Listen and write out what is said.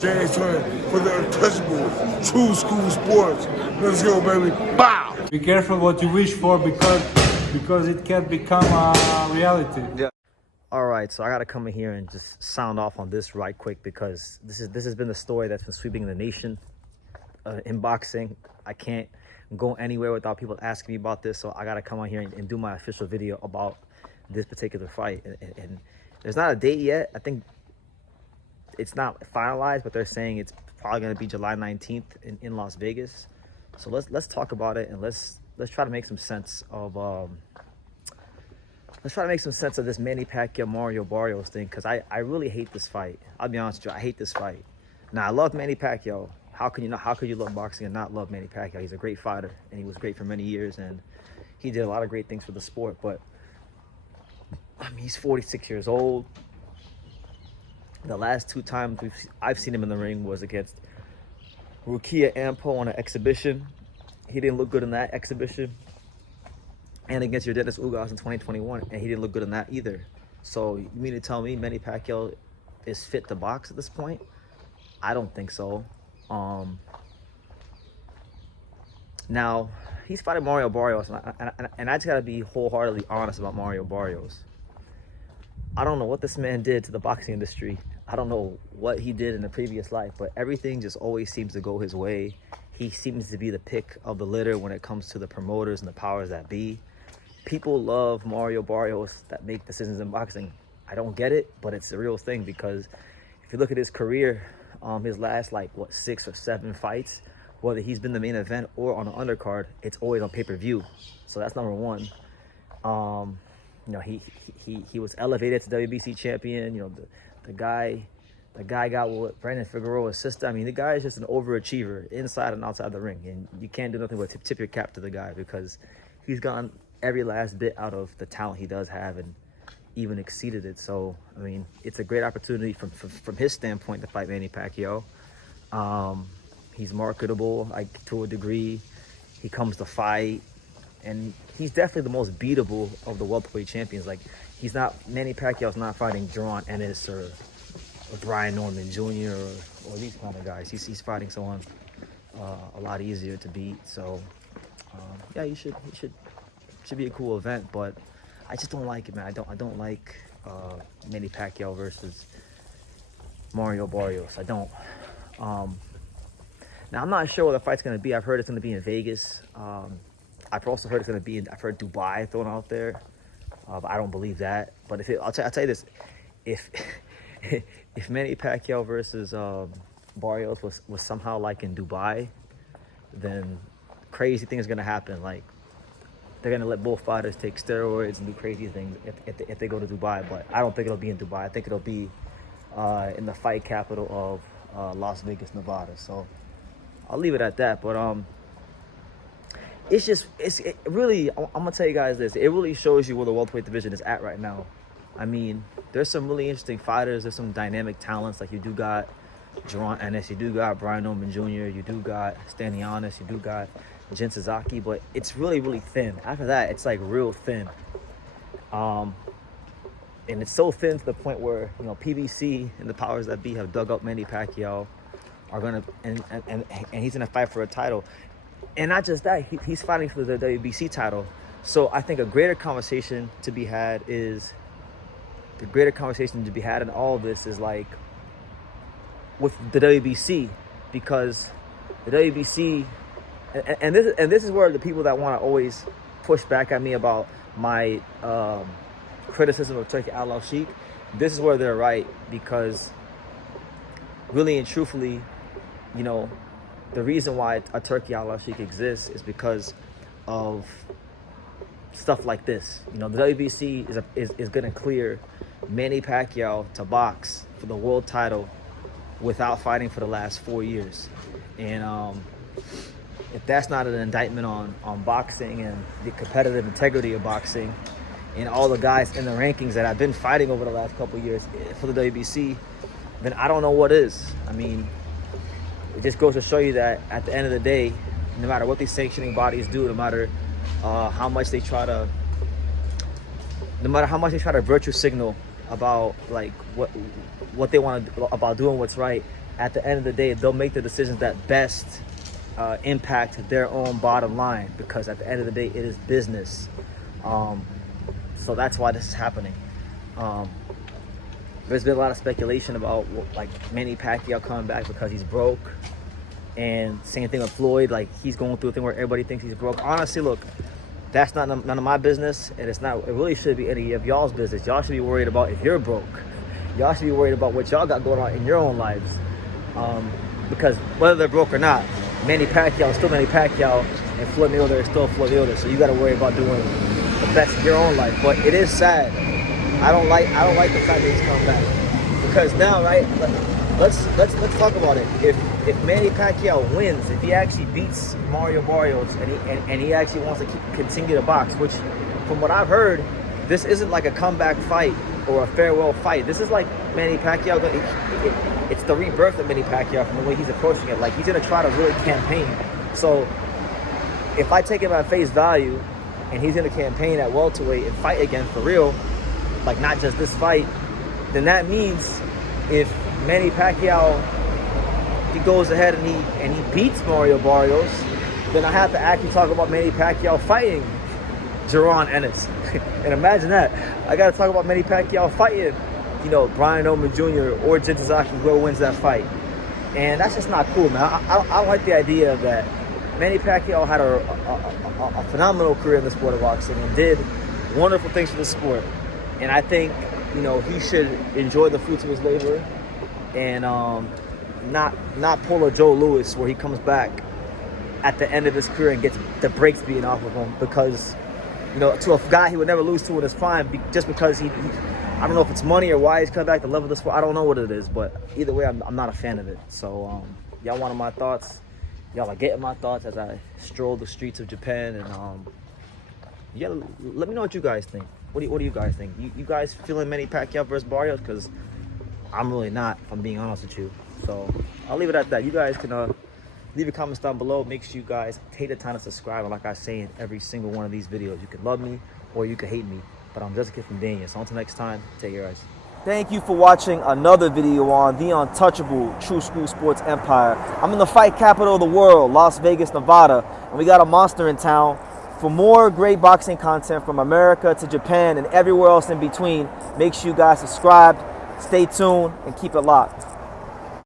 James Turner for the untouchable, true school sports. Let's go, baby. Bow! Be careful what you wish for because it can become a reality. Yeah. All right, so I gotta come in here and just sound off on this right quick because this has been the story that's been sweeping the nation in boxing. I can't go anywhere without people asking me about this, so I gotta come on here and do my official video about this particular fight. And there's not a date yet. I think it's not finalized, but they're saying it's probably gonna be July 19th in Las Vegas. So let's talk about it and let's try to make some sense of this Manny Pacquiao Mario Barrios thing, because I really hate this fight. I'll be honest with you, I hate this fight. Now I love Manny Pacquiao. How could you love boxing and not love Manny Pacquiao? He's a great fighter and he was great for many years and he did a lot of great things for the sport. But I mean, he's 46 years old. The last two times I've seen him in the ring was against Rukia Ampo on an exhibition. He didn't look good in that exhibition. And against your Dennis Ugas in 2021, and he didn't look good in that either. So you mean to tell me Manny Pacquiao is fit to box at this point? I don't think so. Now, he's fighting Mario Barrios, and I just gotta be wholeheartedly honest about Mario Barrios. I don't know what this man did to the boxing industry. I don't know what he did in the previous life, but everything just always seems to go his way. He seems to be the pick of the litter when it comes to the promoters and the powers that be. People love Mario Barrios that make decisions in boxing. I don't get it, but it's the real thing, because if you look at his career, his last 6 or 7 fights, whether he's been the main event or on the undercard, it's always on pay-per-view. So that's number one. You know, he was elevated to WBC champion. You know, the guy got with Brandon Figueroa's sister. I mean, the guy is just an overachiever inside and outside the ring, and you can't do nothing but tip your cap to the guy, because he's gotten every last bit out of the talent he does have and even exceeded it. So I mean, it's a great opportunity from his standpoint to fight Manny Pacquiao. He's marketable, to a degree. He comes to fight, and he's definitely the most beatable of the welterweight champions. Manny Pacquiao's not fighting Jerron Ennis or Brian Norman Jr. or these kind of guys. He's fighting someone a lot easier to beat. So yeah, he should be a cool event, but I just don't like it, man. I don't like Manny Pacquiao versus Mario Barrios. I don't. Now I'm not sure what the fight's gonna be. I've heard it's gonna be in Vegas. I've also heard it's gonna be I've heard Dubai thrown out there. But I don't believe that. But I'll tell you this: if Manny Pacquiao versus Barrios was somehow in Dubai, then crazy things are gonna happen. They're gonna let both fighters take steroids and do crazy things if they go to Dubai. But I don't think it'll be in Dubai. I think it'll be in the fight capital of Las Vegas, Nevada. So I'll leave it at that. But it really, I'm gonna tell you guys this. It really shows you where the welterweight division is at right now. I mean, there's some really interesting fighters. There's some dynamic talents. You do got Jerron Ennis, you do got Brian Norman Jr., you do got Stanionis, you do got Jin Suzuki, but it's really, really thin. After that, it's real thin. And it's so thin to the point where, PBC and the powers that be have dug up Manny Pacquiao, are gonna and he's gonna fight for a title. And not just that, he's fighting for the WBC title. So I think a greater conversation to be had in all of this is with the WBC, because the WBC, and this is where the people that want to always push back at me about my criticism of Turki Al-Sheikh, this is where they're right, because really and truthfully, the reason why a Turki Al-Sheikh exists is because of stuff like this. The WBC is going to clear Manny Pacquiao to box for the world title without fighting for the last 4 years. And if that's not an indictment on boxing and the competitive integrity of boxing and all the guys in the rankings that have been fighting over the last couple of years for the WBC, then I don't know what is. I mean, it just goes to show you that at the end of the day, no matter what these sanctioning bodies do, no matter how much they try to virtue signal about what they want to do, about doing what's right, at the end of the day, they'll make the decisions that best impact their own bottom line, because at the end of the day, it is business. So that's why this is happening. There's been a lot of speculation about like Manny Pacquiao coming back because he's broke, and same thing with Floyd. Like, he's going through a thing where everybody thinks he's broke. Honestly, look, that's not none of my business, and it really should be any of y'all's business. Y'all should be worried about if you're broke. Y'all should be worried about what y'all got going on in your own lives. Because whether they're broke or not, Manny Pacquiao is still Manny Pacquiao, and Floyd Mayweather is still Floyd Mayweather. So you got to worry about doing the best in your own life. But it is sad. I don't like the fact that he's come back, because now, right? Let's talk about it. If Manny Pacquiao wins, if he actually beats Mario Barrios, and he actually wants to continue to box, which from what I've heard, this isn't like a comeback fight or a farewell fight. This is like Manny Pacquiao. It's the rebirth of Manny Pacquiao from the way he's approaching it. Like, he's gonna try to really campaign. So if I take him at face value, and he's gonna campaign at welterweight and fight again for real, like not just this fight, then that means if Manny Pacquiao, he goes ahead and he beats Mario Barrios, then I have to actually talk about Manny Pacquiao fighting Jaron Ennis. And imagine that. I got to talk about Manny Pacquiao fighting, Brian Oman Jr. or Jintazaki, whoever wins that fight. And that's just not cool, man. I don't like the idea of that. Manny Pacquiao had a phenomenal career in the sport of boxing and did wonderful things for the sport. And I think, he should enjoy the fruits of his labor and not pull a Joe Louis where he comes back at the end of his career and gets the brakes beaten off of him because, to a guy he would never lose to in his prime, just because he I don't know if it's money or why he's coming back to level the sport. I don't know what it is, but either way, I'm not a fan of it. So y'all wanted my thoughts. Y'all are getting my thoughts as I stroll the streets of Japan, and yeah, let me know what you guys think. What do you guys think? You guys feeling Manny Pacquiao versus Barrios? Because I'm really not, if I'm being honest with you. So I'll leave it at that. You guys can leave your comments down below. Make sure you guys take the time to subscribe. And like I say in every single one of these videos, you can love me or you can hate me. But I'm just a kid from Daniel. So until next time, take care, guys. Thank you for watching another video on the untouchable True School Sports Empire. I'm in the fight capital of the world, Las Vegas, Nevada, and we got a monster in town. For more great boxing content from America to Japan and everywhere else in between, make sure you guys subscribe, stay tuned, and keep it locked.